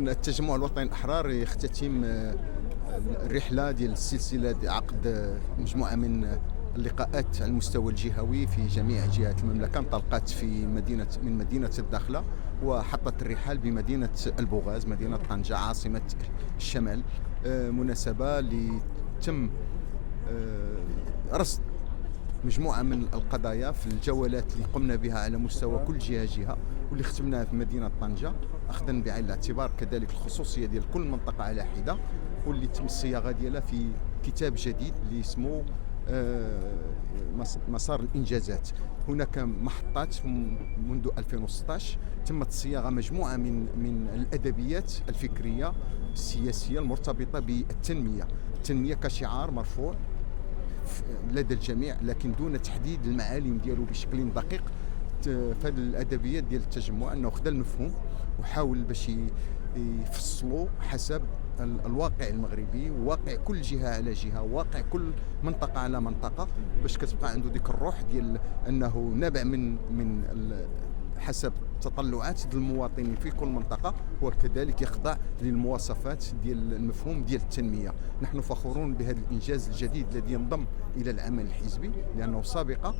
كان التجمع الوطني الأحرار يختتم الرحلة ديال السلسلة عقد مجموعة من اللقاءات على المستوى الجهوي في جميع جهات المملكة، انطلقت من مدينة الداخلة وحطت الرحال بمدينة البوغاز مدينة طنجة عاصمة الشمال، مناسبة لتم رصد مجموعة من القضايا في الجولات اللي قمنا بها على مستوى كل جهة واللي ختمناها في مدينة طنجة، أخذا بعين الاعتبار كذلك الخصوصية ديال كل منطقة على حدة، واللي تم الصياغة ديالها في كتاب جديد اللي اسمه مسار الإنجازات. هناك محطات منذ 2016 تمت الصياغة مجموعة من الأدبيات الفكرية السياسية المرتبطة بالتنمية كشعار مرفوع لدى الجميع، لكن دون تحديد المعالم ديالو بشكل دقيق. فهاد الادبيات ديال التجمع انه خدا المفهوم وحاول باش يفصلوا حسب الواقع المغربي وواقع كل جهه على جهه وواقع كل منطقه على منطقه، باش كتبقى عنده ديك الروح ديال انه نابع من حسب تطلعات المواطنين في كل منطقه، وكذلك يخضع للمواصفات ديال المفهوم ديال التنميه. نحن فخورون بهذا الانجاز الجديد الذي ينضم الى العمل الحزبي لانه سابقه،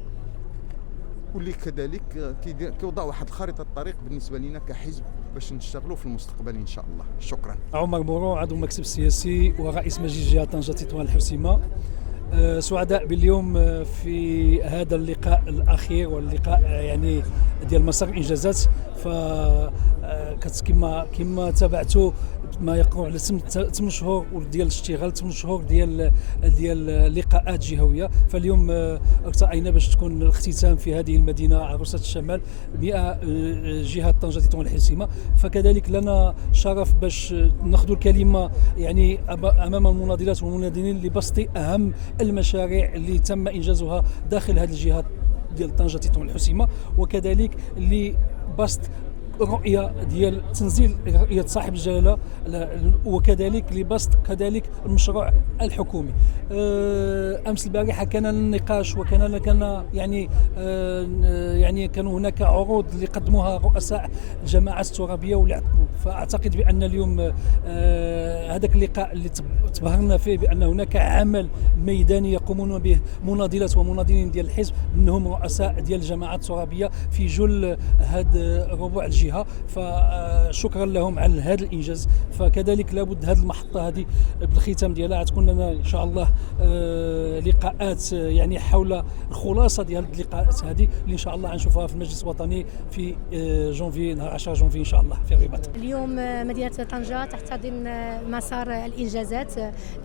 واللي كذلك كيوضع واحد الخريطه الطريق بالنسبه لنا كحزب باش نشتغلوا في المستقبل ان شاء الله. شكرا. عمر مورو، عضو المكتب السياسي ورئيس مجلس جهه طنجة تطوان الحسيمه. سعداء باليوم في هذا اللقاء الاخير واللقاء يعني ديال مسار الانجازات. ف كما تابعتوا ما يقرب على 8 شهور ديال الاشتغال، 8 شهور ديال لقاءات جهويه. فاليوم ارتأينا باش تكون الاختتام في هذه المدينه عروسه الشمال 100 جهه طنجة تطوان الحسيمه. فكذلك لنا شرف باش ناخذ الكلمه يعني امام المناضلات والمناضلين لبسط اهم المشاريع اللي تم انجازها داخل هذه الجهات ديال طنجة تطوان الحسيمه، وكذلك لبسط رؤية ديال تنزيل رؤية صاحب الجلالة، وكذلك لبسط كذلك المشروع الحكومي. أمس البارحة كان النقاش وكان يعني كانوا هناك عروض اللي قدموها رؤساء الجماعات الترابية، فأعتقد بأن اليوم هذاك اللقاء اللي تبهرنا فيه بأن هناك عمل ميداني يقومون به مناضلات ومناضلين ديال الحزب منهم رؤساء ديال الجماعات الترابية في جل هذا ربوع الجهة، فشكرا لهم على هذا الانجاز. فكذلك لابد هذه المحطه هذه بالختام ديالها تكون لنا ان شاء الله لقاءات يعني حول الخلاصه ديال هذه اللقاءات هذه اللي ان شاء الله غنشوفها في المجلس الوطني في جونفي، نهار 10 جونفي ان شاء الله في الرباط. اليوم مدينه طنجة تحتضن مسار الانجازات،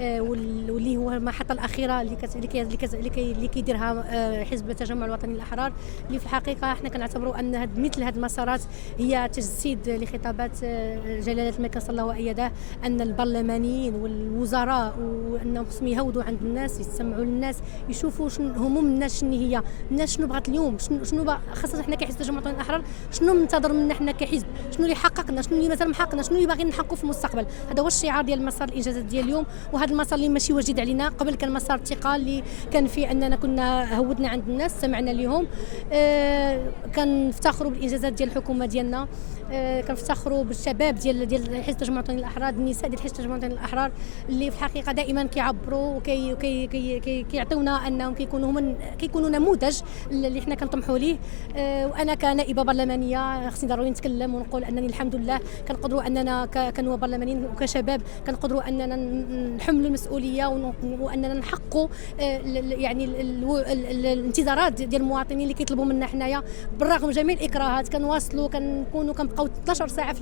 واللي هو المحطه الاخيره اللي كيديرها حزب التجمع الوطني الاحرار، اللي في الحقيقه احنا كنعتبروا ان مثل هذه المسارات هي تجسيد لخطابات جلالة الملك صلى الله وأيده أن البرلمانيين والوزراء وأنهم خصهم يهودوا عند الناس، يستمعوا للناس، يشوفوا شنو هموم الناس، شنو هي الناس، شنو بغات اليوم، شنو خاصة حنا كحزب التجمع الوطني الأحرار، شنو منتظر منا حنا كحزب، شنو اللي حققنا، شنو اللي مازال محققنا، شنو اللي باغيين نحققوا في المستقبل. هذا هو الشعار ديال مسار الإنجازات ديال اليوم، وهذا المسار اللي ماشي وجديد علينا. قبل كان مسار الثقة اللي كان فيه أننا كنا هودنا عند الناس، سمعنا لهم، كنفتخروا بالإنجازات ديال الحكومة ديالنا، كنفتخروا بالشباب ديال حزب التجمع الوطني الاحرار، النساء ديال حزب التجمع الوطني الاحرار اللي في الحقيقه دائما كيعبروا وكيعطيونا انهم كيكونوا نموذج اللي حنا كنطمحوا ليه. وانا كنائبه برلمانيه خصني ضروري نتكلم ونقول انني الحمد لله كنقدروا اننا كنواب برلمانيين وكشباب كنقدروا اننا نحملوا المسؤوليه واننا نحققوا يعني الانتظارات ديال المواطنين اللي كيطلبوا منا حنايا. بالرغم من جميع الاكراهات كنواصلوا كنبقاو 12 ساعه في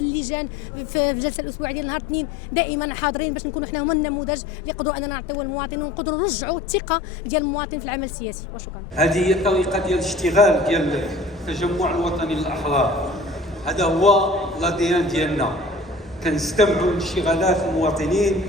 اللجان في الجلسه الاسبوعيه ديال نهار الاثنين دائما حاضرين باش نكونوا حنا هما النموذج اللي يقدروا اننا نعطيو المواطن ونقدروا نرجعوا الثقه ديال المواطن في العمل السياسي. وشكرا. هذه هي الطريقه ديال الاشتغال ديال التجمع الوطني للاحرار، هذا هو لاديان ديالنا، كنستمعوا لاشتغالات المواطنين